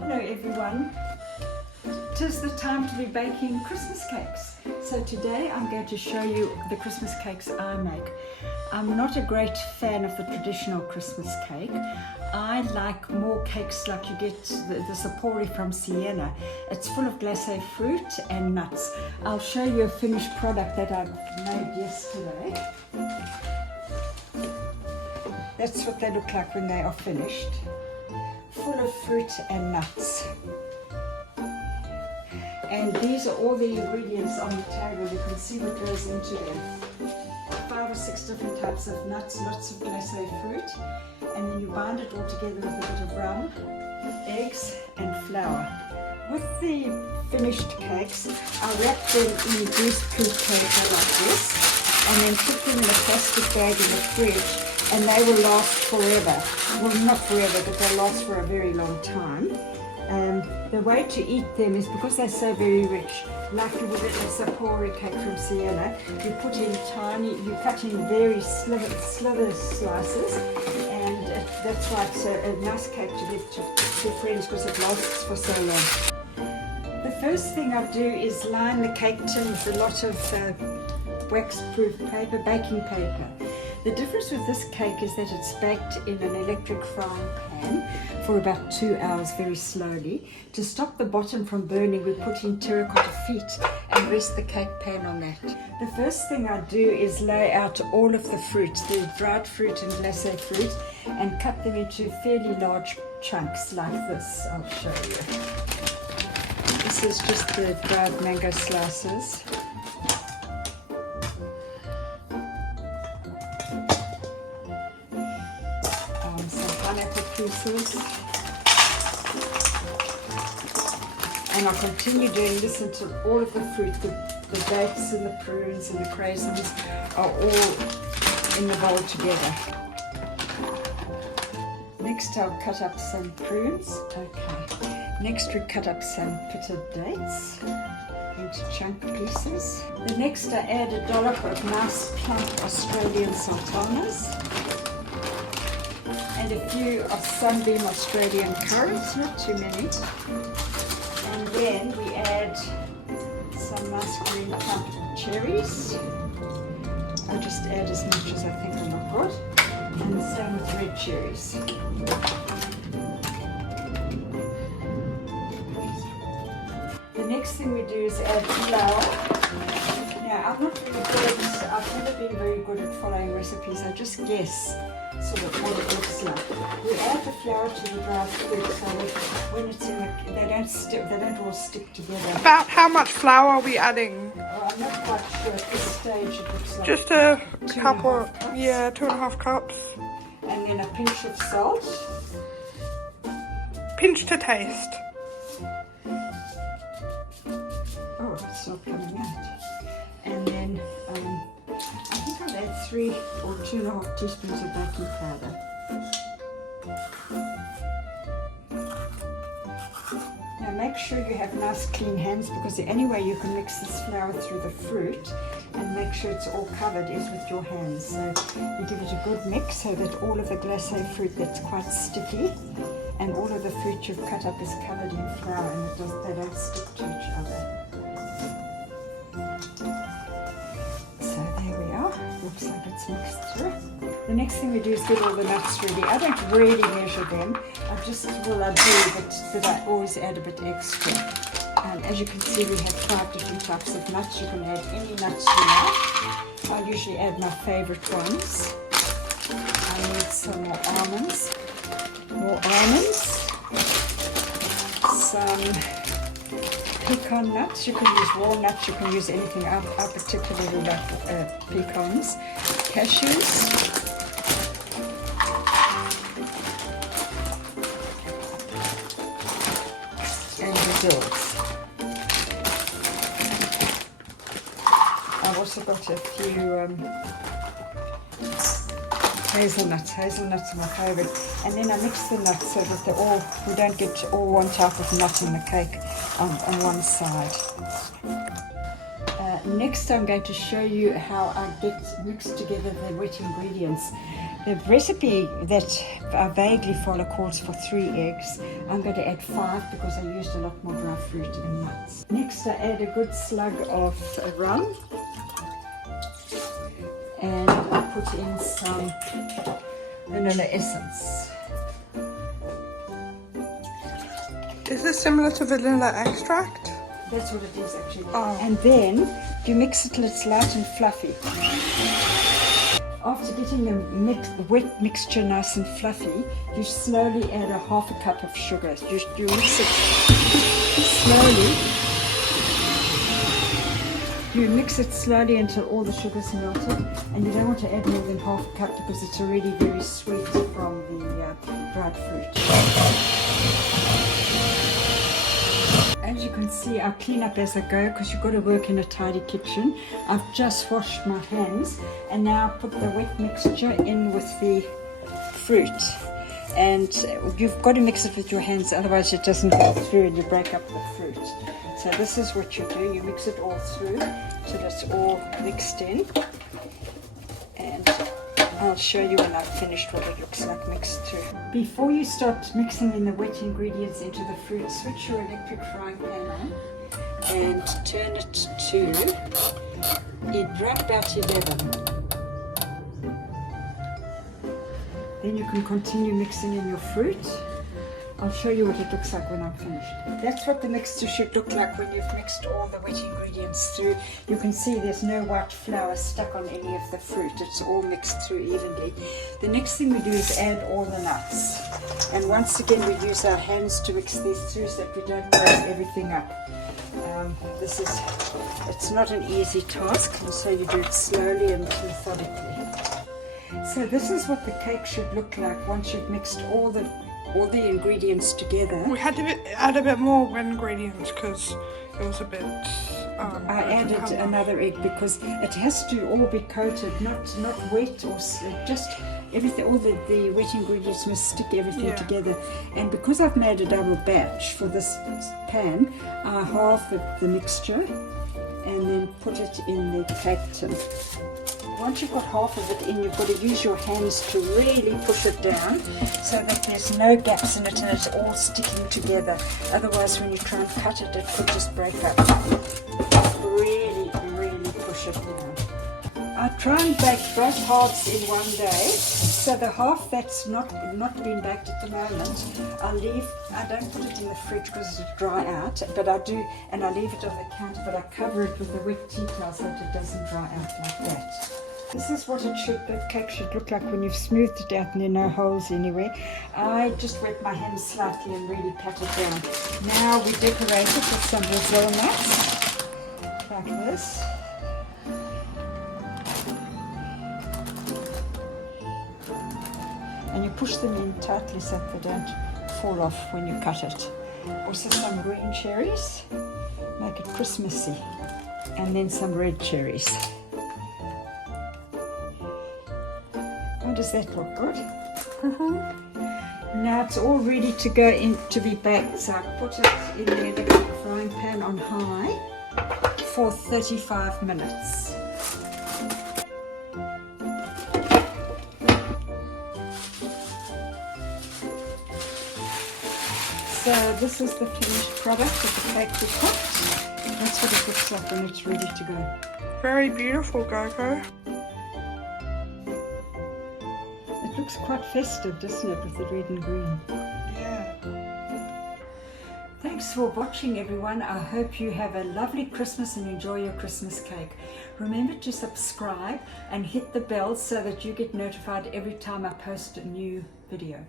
Hello everyone, it is the time to be baking Christmas cakes. So today I'm going to show you the Christmas cakes I make. I'm not a great fan of the traditional Christmas cake. I like more cakes like you get the sapori from Siena. It's full of glacé fruit and nuts. I'll show you a finished product that I made yesterday. That's what they look like when they are finished. Full of fruit and nuts. And these are all the ingredients on the table. You can see what goes into them. 5 or 6 different types of nuts, lots of glacé fruit, and then you bind it all together with a bit of rum, eggs and flour. With the finished cakes, I wrap them in greaseproof paper like this, and then put them in a plastic bag in the fridge, and they will last forever. Well, not forever, but they'll last for a very long time. The way to eat them is because they're so very rich, like you would a sapori cake from Siena. You put in you cut in very sliver slices, and that's why it's a nice cake to give to friends because it lasts for so long. The first thing I do is line the cake tin with a lot of wax-proof paper, baking paper. The difference with this cake is that it's baked in an electric frying pan for about 2 hours very slowly. To stop the bottom from burning, we put in terracotta feet and rest the cake pan on that. The first thing I do is lay out all of the fruit, the dried fruit and glacé fruit, and cut them into fairly large chunks like this. I'll show you. This is just the dried mango slices. Pineapple pieces, and I'll continue doing this until all of the fruit, the dates and the prunes and the craisins are all in the bowl together. Next I'll cut up some prunes. Okay. Next we cut up some pitted dates into chunk pieces. The next I add a dollop of nice plump Australian sultanas. And a few of Sunbeam Australian currants, not too many. And then we add some nice green plump cherries. I'll just add as much as I think will look good. And the same with red cherries. The next thing we do is add flour. Now, I'm not really good at, I've never been very good at following recipes. I just guess sort of what it looks like. We add the flour to the dried fruit so that when it's in the, they don't all stick together. About how much flour are we adding? Oh, I'm not quite sure. At this stage it looks like just a couple, 2.5 cups. yeah, 2.5 cups. And then a pinch of salt. Pinch to taste. Oh, it's not coming out. And then I think I'll add 3 or 2.5 teaspoons of baking powder. Now make sure you have nice clean hands, because the only way you can mix this flour through the fruit and make sure it's all covered is with your hands. So you give it a good mix so that all of the glacé fruit that's quite sticky and all of the fruit you've cut up is covered in flour, and they don't stick to each other. Looks like it's mixed through. The next thing we do is get all the nuts ready. I don't really measure them. I do, but I always add a bit extra. As you can see, we have 5 different types of nuts. You can add any nuts you like. I usually add my favorite ones. I need some more almonds. Some pecan nuts. You can use walnuts, you can use anything. I particularly like pecans. Cashews. And Brazils. I've also got a few hazelnuts. Hazelnuts are my favorite. And then I mix the nuts so that we don't get all one type of nut in the cake on one side. Next I'm going to show you how I mix together the wet ingredients. The recipe that I vaguely follow calls for 3 eggs. I'm going to add 5 because I used a lot more dry fruit and nuts. Next I add a good slug of rum, and I put in some vanilla essence. Is this similar to vanilla extract? That's what it is actually. Oh. And then you mix it till it's light and fluffy. After getting the wet mixture nice and fluffy, you slowly add a half a cup of sugar. You mix it slowly. You mix it slowly until all the sugar's melted, and you don't want to add more than half a cup because it's already very sweet from the dried fruit. As you can see, I clean up as I go because you've got to work in a tidy kitchen. I've just washed my hands, and now I put the wet mixture in with the fruit. And you've got to mix it with your hands, otherwise it doesn't go through and you break up the fruit. So this is what you do. You mix it all through so that's all mixed in. And I'll show you when I've finished what it looks like mixed through. Before you start mixing in the wet ingredients into the fruit, switch your electric frying pan on and turn it to right about 11. Then you can continue mixing in your fruit. I'll show you what it looks like when I'm finished. That's what the mixture should look like when you've mixed all the wet ingredients through. You can see there's no white flour stuck on any of the fruit. It's all mixed through evenly. The next thing we do is add all the nuts. And once again we use our hands to mix these through so that we don't mess everything up. It's not an easy task, and so you do it slowly and methodically. So this is what the cake should look like once you've mixed all the ingredients together. We had to add a bit more ingredients because it was a bit... I added another egg because it has to all be coated, not wet or just everything. All the wet ingredients must stick everything together. And because I've made a double batch for this pan, I halve the mixture and then put it in the cake tin. Once you've got half of it in, you've got to use your hands to really push it down so that there's no gaps in it and it's all sticking together. Otherwise, when you try and cut it, it could just break up. Really, really push it down. I try and bake both halves in one day. So the half that's not been baked at the moment, I don't put it in the fridge because it'll dry out, but I do, and I leave it on the counter, but I cover it with a wet tea towel so that it doesn't dry out like that. This is what the cake should look like when you've smoothed it out and there are no holes anywhere. I just wet my hands slightly and really pat it down. Now we decorate it with some Brazil nuts, like this. And you push them in tightly so that they don't fall off when you cut it. Also some green cherries, make it Christmassy. And then some red cherries. Oh, does that look good? Now it's all ready to go in to be baked. So I put it in the electric frying pan on high for 35 minutes. So this is the finished product of the cake we cooked. That's what it looks like when it's ready to go. Very beautiful, Gogo. It looks quite festive, doesn't it, with the red and green? Yeah. Thanks for watching, everyone. I hope you have a lovely Christmas and enjoy your Christmas cake. Remember to subscribe and hit the bell so that you get notified every time I post a new video.